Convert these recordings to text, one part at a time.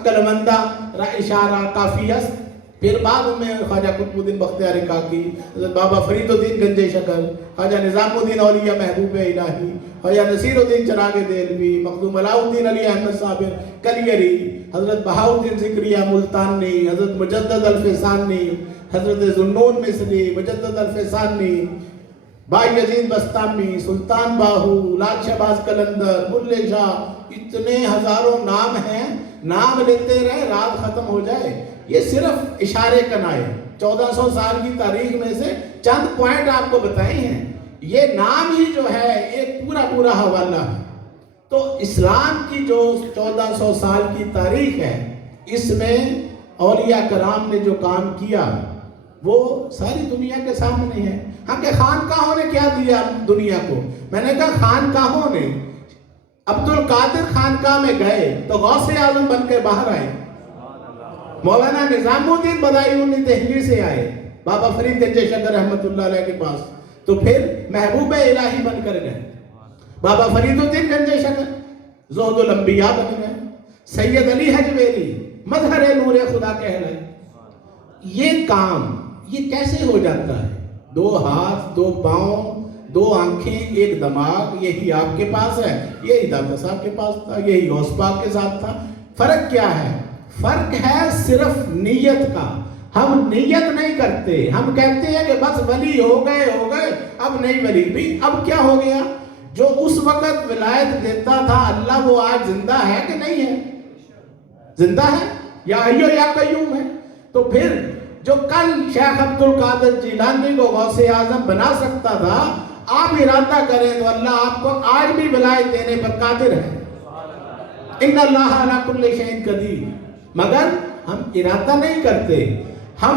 अक्लमंदा रा इशारा काफ़ी हस्त फिर बाद में ख्वाजा कुतुबुद्दीन बख्तियार काकी बाबा फरीदुद्दीन गंजे शकर ख्वाजा निज़ामुद्दीन औलिया महबूब इलाही ख्वाजा नसीरुद्दीन चराग देलवी मखदूम अलाउद्दीन अली अहमद साबिर कलियरी हज़रत बहाउद्दीन जिक्रिया मुल्तानी हज़रत मुजद्दद अल्फिसानी हज़रत जुन्नून मिस्री मुजद्दद अल्फिसानी भाई यजीद बस्तामी सुल्तान बाहू लाल शहबाज कलंदर बुल्ले शाह इतने हज़ारों नाम हैं, नाम लेते रहे, रात खत्म हो जाए। ये सिर्फ़ इशारे कनाए 1400 साल की तारीख में से चंद पॉइंट आपको बताए हैं। ये नाम ही जो है एक पूरा पूरा हवाला है। तो इस्लाम की जो 1400 साल की तारीख है, इसमें औलिया कराम ने जो काम किया, वो सारी दुनिया के सामने है। हम के खानकाहों ने क्या दिया दुनिया को? मैंने कहा, खानकाहों ने अब्दुल कादिर खानकाह में गए तो गौसे आज़म बन के बाहर आए। मौलाना निजामुद्दीन बदायूनी दिल्ली से आए। बाबा फरीद शकर अलैह के पास। तो फिर महबूब इलाही बनकर गए। बाबा फरीदुद्दीन गंजे शकर, जोहदुल अंबिया बन गए। सैयद अली हजवेरी मजहर नूर खुदा कहलाए। ये काम, ये कैसे हो जाता है? दो हाथ, दो पाँव दो आँखें, एक दिमाग, यही आपके पास है, यही दादा साहब के पास था, यही गौसपाक के साथ था। फ़र्क क्या है? फ़र्क है सिर्फ़ नीयत का। हम नीयत नहीं करते। हम कहते हैं कि बस वली हो गए हो गए, अब नहीं वली। भी अब क्या हो गया? जो उस वक्त विलायत देता था, अल्लाह वो आज ज़िंदा है कि नहीं है? ज़िंदा है? या अयो या कयूम है? तो फिर जो कल शेख अब्दुल कादिर जिलानी को गौसे आज़म बना सकता था आप इरादा करें तो अल्लाह आपको आज भी विलायत देने पर कादिर है। इन अल्लाह कदीर। मगर हम इरादा नहीं करते। हम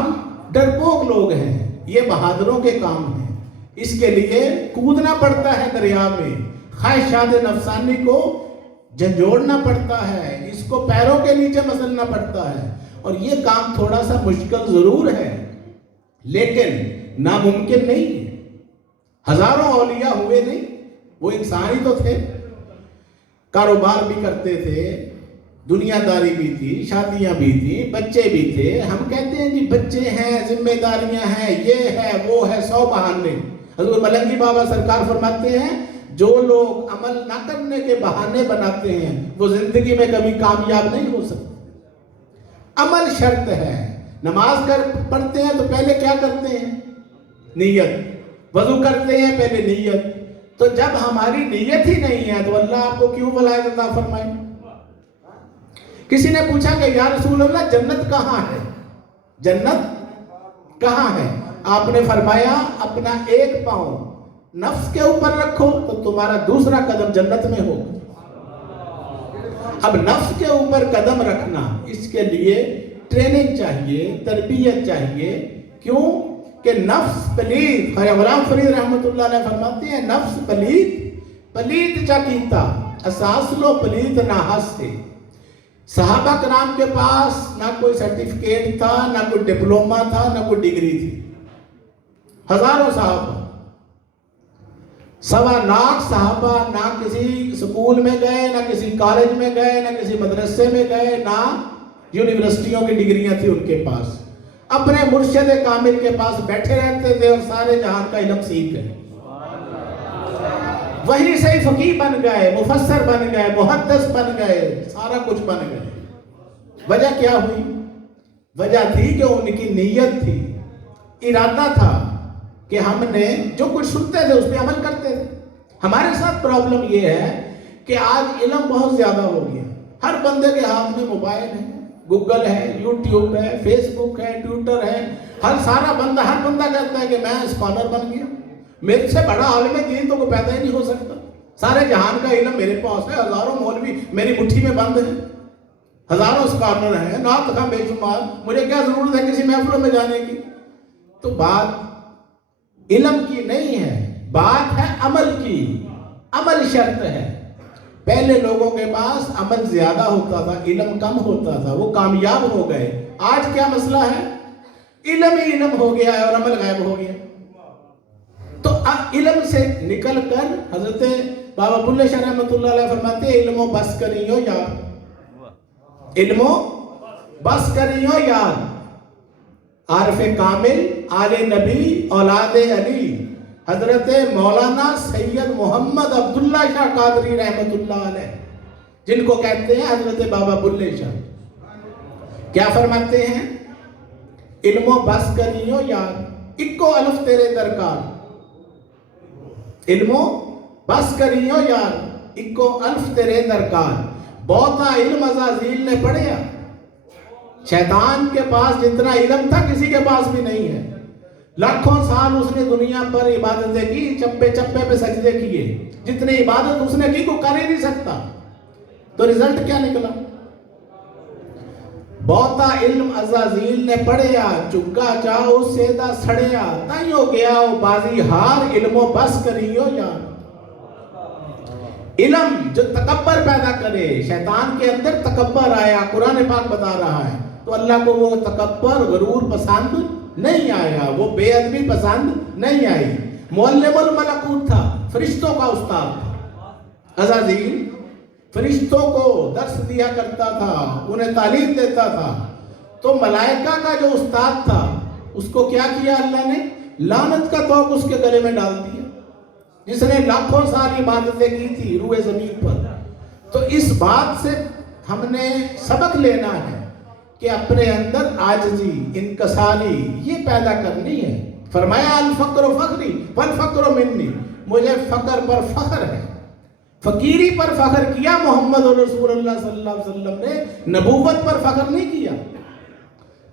डरपोक लोग हैं। ये बहादुरों के काम हैं। इसके लिए कूदना पड़ता है दरिया में। ख्वाहिशात नफसानी को झंझोड़ना पड़ता है। इसको पैरों के नीचे मसलना पड़ता है। और ये काम थोड़ा सा मुश्किल ज़रूर है। लेकिन नामुमकिन नहीं है। हज़ारों औलिया हुए नहीं, वो इंसान ही तो थे। कारोबार भी करते थे, दुनियादारी भी थी, शादियाँ भी थी, बच्चे भी थे। हम कहते हैं जी बच्चे हैं, जिम्मेदारियाँ हैं, ये है, वो है, सौ बहाने हजूर मलंगी बाबा सरकार फरमाते हैं, जो लोग अमल ना करने के बहाने बनाते हैं, वो ज़िंदगी में कभी कामयाब नहीं हो सकते। अमल शर्त है, नमाज़ कर पढ़ते हैं तो पहले क्या करते हैं? नीयत। वज़ू करते हैं पहले नीयत। तो जब हमारी नीयत ही नहीं है तो अल्लाह आपको क्यों बुलाए अता फरमाए? किसी ने पूछा कि यार रसूल अल्लाह जन्नत कहाँ है? जन्नत कहाँ है? आपने फरमाया, अपना एक पाँव नफ्स के ऊपर रखो तो तुम्हारा दूसरा कदम जन्नत में होगा। अब नफ्स के ऊपर कदम रखना, इसके लिए ट्रेनिंग चाहिए, तरबियत चाहिए। क्यों? कि नफ्स पलीत गुलाम फरीद रहमतुल्लाह ने फरमाते हैं, नफ्स पलीत पलीत चकीता असासलो पलीत ना हँसते सहाबा कराम के पास ना कोई सर्टिफिकेट था, ना कोई डिप्लोमा था, ना कोई डिग्री थी। हज़ारों साहबा। सवा लाख साहबा ना किसी स्कूल में गए, ना किसी कॉलेज में गए, ना किसी मदरसे में गए, ना यूनिवर्सिटियों की डिग्रियाँ थी उनके पास। अपने मुर्शद कामिल के पास बैठे रहते थे और सारे जहान का इलम सीख गए। वहीं से फकी बन गए मुफसर बन गए, मुहद्दस बन गए, सारा कुछ बन गए। वजह क्या हुई? वजह थी कि उनकी नीयत थी। इरादा था कि हमने जो कुछ सुनते थे उस पर अमल करते थे। हमारे साथ प्रॉब्लम यह है कि आज इलम बहुत ज़्यादा हो गया। हर बंदे के हाथ में मोबाइल है। गूगल है, यूट्यूब है, फेसबुक है, ट्विटर है, हर सारा बंदा, हर बंदा कहता है कि मैं स्कॉलर बन गया। मेरे से बड़ा आलम दीन तो कोई पैदा ही नहीं हो सकता। सारे जहान का इलम मेरे पास है, हज़ारों मौलवी मेरी मुट्ठी में बंद है। हज़ारों स्कॉलर हैं, नात का बेशुमार, मुझे क्या ज़रूरत है किसी महफिलों में जाने की? तो बात इलम की नहीं है, बात है अमल की। अमल शर्त है। पहले लोगों के पास अमल ज़्यादा होता था, इलम कम होता था, वो कामयाब हो गए। आज क्या मसला है? इलम ही इलम हो गया है और अमल गायब हो गया। तो अब इलम से निकल कर हज़रत बाबा बुल्ले शाह अलैह फरमाते हैं, इल्मो बस करियो या इल्मो बस करियो यार। आरफ कामिल आले नबी औलाद अली हज़रत मौलाना सैयद मोहम्मद अब्दुल्ला शाह कादरी अलैह, जिनको कहते हैं हज़रत बाबा बुल्ले शाह। क्या फरमाते हैं? इल्मो बस करियो यार इक्को अल्फ तेरे दरकार। इल्मो बस करियो यार इक्को अल्फ तेरे दरकार। बहुता इल्म अजाजील ने पढ़िया शैतान के पास जितना इलम था, किसी के पास भी नहीं है। लाखों साल उसने दुनिया पर इबादतें की चप्पे चप्पे पे सजदे किए। जितने इबादत उसने की को कर ही नहीं सकता। तो रिज़ल्ट क्या निकला? बहुता इल्म अजाजील ने पढ़िया, चुका चाहो, सेदा सड़िया तयो गया बाजी हार, इल्मो बस करियो यार। इलम जो तकबर पैदा करे, शैतान के अंदर तकबर आया, कुरान पाक बता रहा है। तो अल्लाह को वो तकबर गरूर, पसंद नहीं आया। वो बेअदबी पसंद नहीं आई। मोल्लमुल मलकूत था, फरिश्तों का उस्ताद था। अजाजील फरिश्तों को दर्श दिया करता था, उन्हें तालीम देता था। तो मलाइका का जो उस्ताद था, उसको क्या किया अल्लाह ने? लानत का तोक उसके गले में डाल दिया। जिसने लाखों साल इबादतें की थी रूए ज़मीन पर। तो इस बात से हमने सबक लेना है। कि अपने अंदर आजजी इनकसारी ये पैदा करनी है। फरमाया, अल फक्र फखरी, फल फक्र मिन्नी। मुझे फकर पर फखर है। फकीरी पर फखर किया मोहम्मद और रसूलुल्लाह सल्लल्लाहु अलैहि वसल्लम ने। नबूवत पर फखर नहीं किया।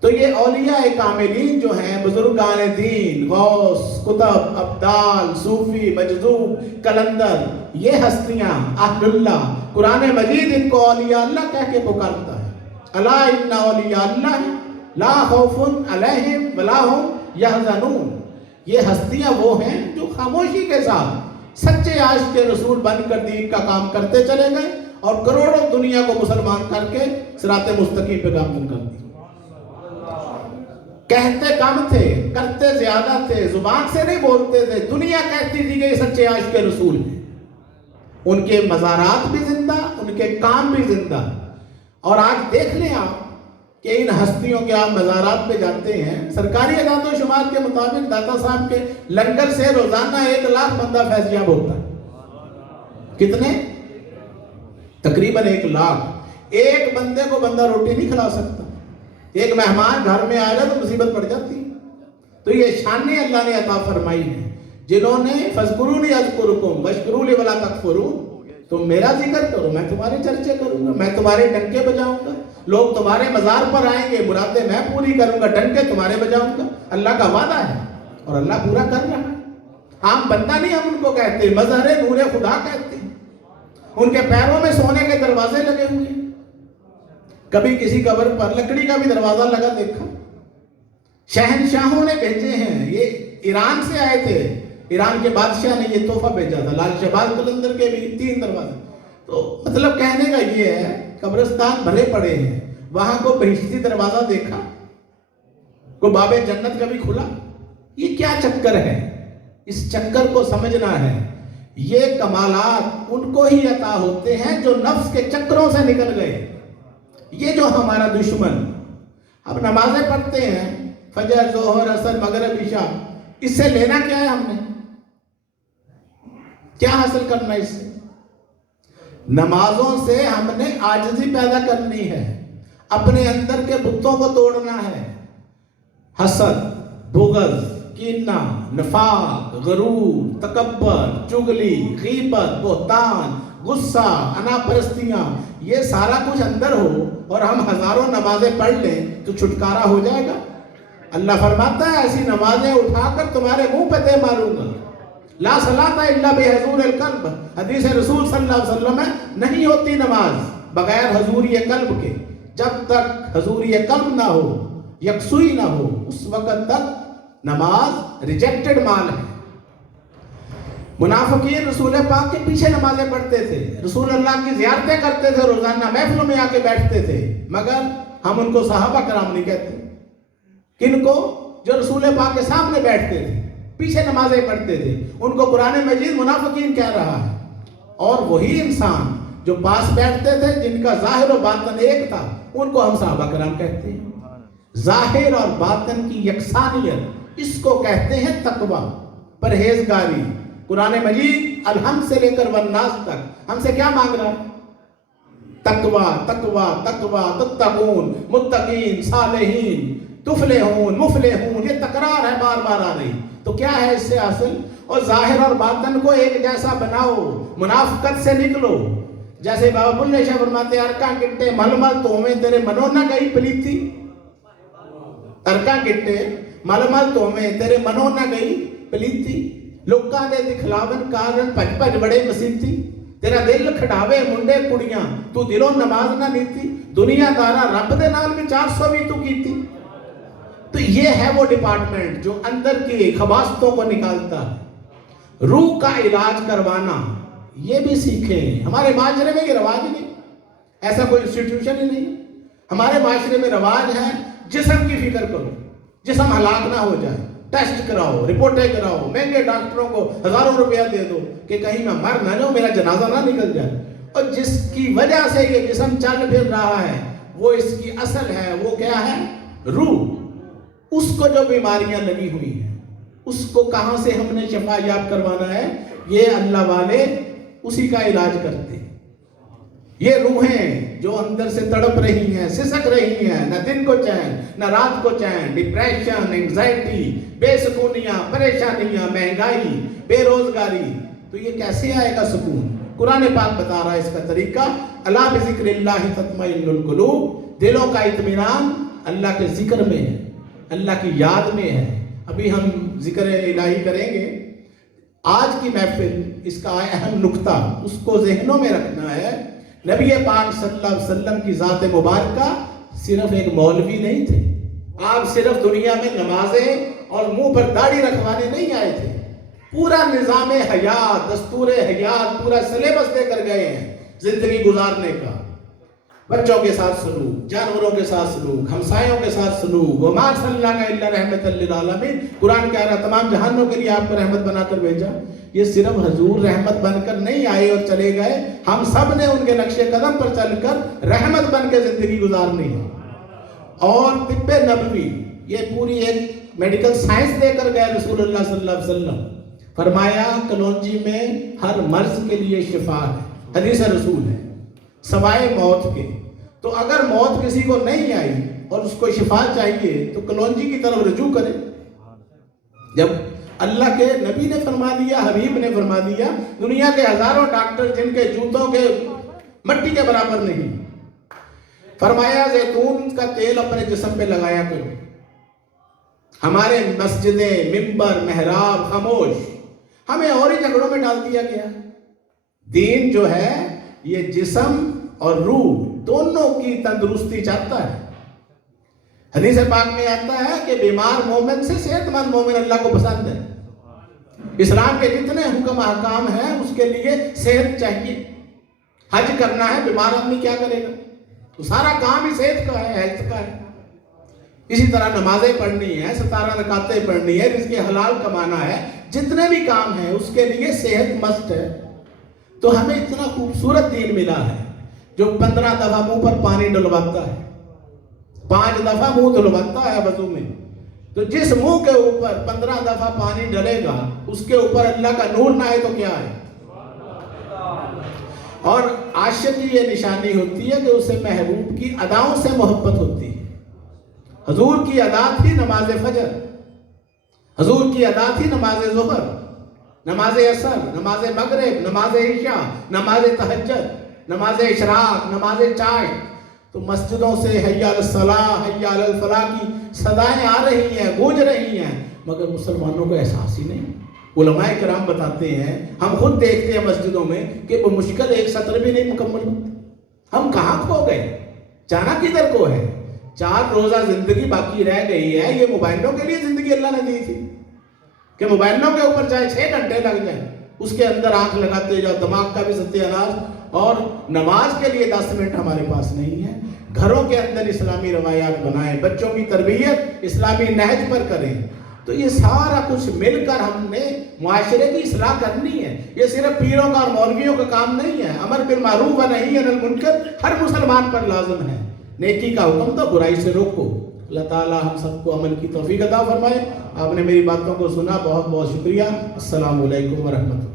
तो ये औलिया कामिलीन जो हैं, बुजुर्गान दीन, गौस, कुतब, अब्दाल, सूफी, मजदूब, कलंदर, ये हस्तियाँ अहलुल्ला कुरान मजीद इनको औलिया अल्लाह कह के पुकारता है। अला इन्ना औलिया अल्लाह ला खौफुन अलैहिम वला हुम यहज़नून। ये हस्तियाँ वो हैं जो खामोशी के साथ सच्चे आश के रसूल बनकर दीन का काम करते चले गए और करोड़ों दुनिया को मुसलमान करके सिरात मुस्तकीम पे गामजन कर दिया कहते कम थे, करते ज़्यादा थे, ज़ुबान से नहीं बोलते थे, दुनिया कहती थी कि सच्चे आश के रसूल हैं। उनके मज़ारात भी ज़िंदा, उनके काम भी ज़िंदा। और आज देख लें आप कि इन हस्तियों के आप मज़ारात पे जाते हैं। सरकारी अदात शुमार के मुताबिक दाता साहब के लंगर से रोज़ाना एक लाख बंदा फैजियाब होता है। कितने? तकरीबन एक लाख। एक बंदे को बंदा रोटी नहीं खिला सकता। एक मेहमान घर में आएगा तो मुसीबत पड़ जाती। तो ये शान अल्लाह ने अता फरमाई है, जिन्होंने फजकुरूनी अजकुरुकुम, वशकुरूली वाला तकफुरू तुम मेरा ज़िक्र करो, मैं तुम्हारे चर्चे करूँगा, मैं तुम्हारे टंके बजाऊँगा, लोग तुम्हारे मजार पर आएँगे, मुरादें मैं पूरी करूँगा टंके तुम्हारे बजाऊँगा, अल्लाह का वादा है और अल्लाह पूरा कर रहा है। आम बंदा नहीं हम उनको कहते मजहर नूर खुदा कहते। उनके पैरों में सोने के दरवाजे लगे हुए कभी किसी कबर पर लकड़ी का भी दरवाज़ा लगा देखा। शहनशाहों ने भेजे हैं, ये ईरान से आए थे। ईरान के बादशाह ने ये तोहफा भेजा था लाल शहबाज कलंदर के भी तीन दरवाजे। तो मतलब कहने का ये है, कब्रस्तान भरे पड़े हैं, वहाँ को बहिश्ती दरवाज़ा देखा, को बाबे जन्नत कभी खुला? ये क्या चक्कर है? इस चक्कर को समझना है। ये कमालात उनको ही अता होते हैं जो नफ्स के चक्रों से निकल गए। ये जो हमारा दुश्मन। अब नमाजें पढ़ते हैं, फजर, जोहर, असर, मगरब, ईशा, इससे लेना क्या है हमने? क्या हासिल करना है इससे? नमाजों से हमने आजजी पैदा करनी है। अपने अंदर के बुतों को तोड़ना है। हसद, बुगज कीना नफाक गरूर तकबर चुगली, गीबत, बोहतान, गुस्सा, अनापरस्तियाँ, ये सारा कुछ अंदर हो और हम हज़ारों नमाजें पढ़ लें तो छुटकारा हो जाएगा। अल्लाह फरमाता है, ऐसी नमाजें उठाकर तुम्हारे मुँह पे दे मारूँगा। ला सलाता इल्ला बेहजूर कल्ब। हदीस रसूल सल्लल्लाहु अलैहि वसल्लम में नहीं होती नमाज़, बगैर हजूरी कल्ब के। जब तक हजूरी कल्ब ना हो, यकसुई ना हो, उस वक्त तक नमाज़ रिजेक्टेड माल है। मुनाफिकीन रसूल पाक के पीछे नमाजें पढ़ते थे। रसूल अल्लाह की जियारतें करते थे, रोज़ाना महफिलों में आके बैठते थे। मगर हम उनको साहबा कराम नहीं कहते। किनको? जो रसूल पाक के सामने बैठते थे। पीछे नमाजें पढ़ते थे। उनको कुरान मजीद मुनाफिकीन कह रहा है। और वही इंसान जो पास बैठते थे, जिनका ज़ाहिर और बातन एक था, उनको हम साहबा कराम कहते हैं। ज़ाहिर और बातन की यकसानियत इसको कहते हैं तकवा, परहेजगारी। कुरान मजीद अलहम से लेकर वन्नास तक हमसे क्या मांग रहा है? तकवा तकवा तकवा, तत्तकून, मुत्तकीन, सालेहीन। तुफले हूँ, मुफले हूँ, ये तकरार है बार बार आ रही। तो क्या है इससे हासिल? और ज़ाहिर और बातन को एक जैसा बनाओ, मुनाफकत से निकलो। जैसे बाबा पुण्य शाह फरमाते अरका गिट्टे, मलमल तो हमें तेरे मनो ना गई पली थी अरका गिट्टे, मलमल तो हमें तेरे मनो ना गई पलीती लोका दे दिखलावन कारण भज भज बड़े मसीती। तेरा दिल खड़ावे मुंडे कुड़ियाँ, तू दिलों नमाज़ ना नीती। दुनियादारा रब दे नाल विचार सो भी तू कीती। तो ये है वो डिपार्टमेंट जो अंदर की खबास्तों को निकालता है। रूह का इलाज करवाना, ये भी सीखे हमारे माशरे में ये रवाज नहीं। ऐसा कोई इंस्टीट्यूशन ही नहीं। हमारे माशरे में रवाज है, जिसम की फ़िक्र करो, जिसम हलाक ना हो जाए। टेस्ट कराओ, रिपोर्टें कराओ, महँगे डॉक्टरों को हज़ारों रुपया दे दो कि कहीं मैं मर ना जाऊँ, मेरा जनाजा ना निकल जाए। और जिसकी वजह से ये जिसम चल फिर रहा है, वो इसकी असल है, वो क्या है? रूह। उसको जो बीमारियाँ लगी हुई हैं, उसको कहाँ से हमने शफा याब करवाना है? ये अल्लाह वाले उसी का इलाज करते ये रूहें जो अंदर से तड़प रही हैं, सिसक रही हैं, न दिन को चैन, न रात को चैन डिप्रेशन एंजाइटी बेसुकूनियाँ, परेशानियाँ, महँगाई, बेरोजगारी। तो ये कैसे आएगा सुकून? कुरान पाक बता रहा है इसका तरीका अल्लाह तत्मइन्नुल कुलूब, दिलों का इत्मीनान अल्लाह के ज़िक्र में है। अल्लाह की याद में है। अभी हम ज़िक्र इलाही करेंगे। आज की महफिल, इसका अहम नुक्ता। उसको जहनों में रखना है। नबी पाक सल्लल्लाहु अलैहि वसल्लम की ज़ात मुबारका सिर्फ़ एक मौलवी नहीं थे। आप सिर्फ़ दुनिया में नमाजें और मुँह पर दाढ़ी रखवाने नहीं आए थे। पूरा निज़ाम हयात दस्तूर हयात पूरा सिलेबस लेकर गए हैं ज़िंदगी गुजारने का। बच्चों के साथ सलूक, जानवरों के साथ सलूक, हमसायों के साथ सलूक वमा सल्ला रहमत आलमीन। कुरान कह रहा, तमाम जहानों के लिए आपको रहमत बनाकर भेजा। ये सिर्फ़ हजूर रहमत बनकर नहीं आए और चले गए। हम सबने उनके नक्शे कदम पर चलकर रहमत बन के ज़िंदगी गुजारनी है। और तिब्बे नबवी, ये पूरी एक मेडिकल साइंस देकर गए अलैहि वसल्लम। फरमाया कलौंजी में हर मर्ज के लिए शिफा है हदीस रसूल है, सवाए मौत के। तो अगर मौत किसी को नहीं आई और उसको शिफा चाहिए तो कलौजी की तरफ़ रजू करे। जब अल्लाह के नबी ने फरमा दिया, हबीब ने फरमा दिया, दुनिया के हज़ारों डॉक्टर जिनके जूतों के मट्टी के बराबर नहीं। फरमाया, जैतून का तेल अपने जिसम पे लगाया करो। हमारे मस्जिदें, मिंबर, मेहराब, खामोश, हमें और ही झगड़ों में डाल दिया गया। दीन जो है, ये जिसम और रूह दोनों की तंदुरुस्ती चाहता है। हदीस पाक में आता है कि बीमार मोमिन से सेहतमंद मोमिन अल्लाह को पसंद है। इस्लाम के जितने हुक्म अहकाम हैं, उसके लिए सेहत चाहिए। हज करना है, बीमार आदमी क्या करेगा? तो सारा काम ही सेहत का है, हेल्थ का है। इसी तरह नमाजें पढ़नी है सतारा रकातें पढ़नी है, जिसके हलाल कमाना है, जितने भी काम है, उसके लिए सेहत मस्त है। तो हमें इतना खूबसूरत दीन मिला है। जो पंद्रह दफ़ा मुँह पर पानी डलवाता है, पाँच दफ़ा मुँह धुलवाता है वज़ू में तो जिस मुँह के ऊपर पंद्रह दफ़ा पानी डलेगा, उसके ऊपर अल्लाह का नूर ना है तो क्या है और आशिक की ये निशानी होती है कि उसे महबूब की अदाओं से मोहब्बत होती है। हजूर की अदा थी नमाज़ फजर, हजूर की अदा थी नमाज़ जोहर, नमाज़ असर, नमाज़ मगरब, नमाज़ ईशा नमाज़ तहज्जद। नमाज़ इशराक, नमाज़ चाय। तो मस्जिदों से हयाल सलाह, हयाल फलाह की सदाएँ आ रही हैं, गूंज रही हैं, मगर मुसलमानों को एहसास ही नहीं। उलमाए कराम बताते हैं, हम खुद देखते हैं मस्जिदों में कि वो मुश्किल एक सत्र भी नहीं मुकम्मल। होती हम कहाँ खो गए? जाना किधर को है? चार रोजा ज़िंदगी बाकी रह गई है, ये मोबाइलों के लिए ज़िंदगी अल्लाह ने दी थी। कि मोबाइलों के ऊपर चाहे छह घंटे लग जाए, उसके अंदर आँख लगाते जाओ, दिमाग का भी सत्यानाश और नमाज़ के लिए दस मिनट हमारे पास नहीं है। घरों के अंदर इस्लामी रवायात बनाएँ, बच्चों की तरबियत इस्लामी नहज पर करें। तो ये सारा कुछ मिलकर हमने मुआशरे की इसलाह करनी है। ये सिर्फ़ पीरों का और मौलवियों का काम नहीं है। अमर बिल मारूफ व नहीं अनिल मुनकर हर मुसलमान पर लाजम है। नेकी का हुक्म तो बुराई से रोको। अल्लाह ताला हम सबको अमल की तौफीक अता फरमाए। आपने मेरी बातों को सुना बहुत बहुत शुक्रिया वालेकुम वरहमतुल्लाह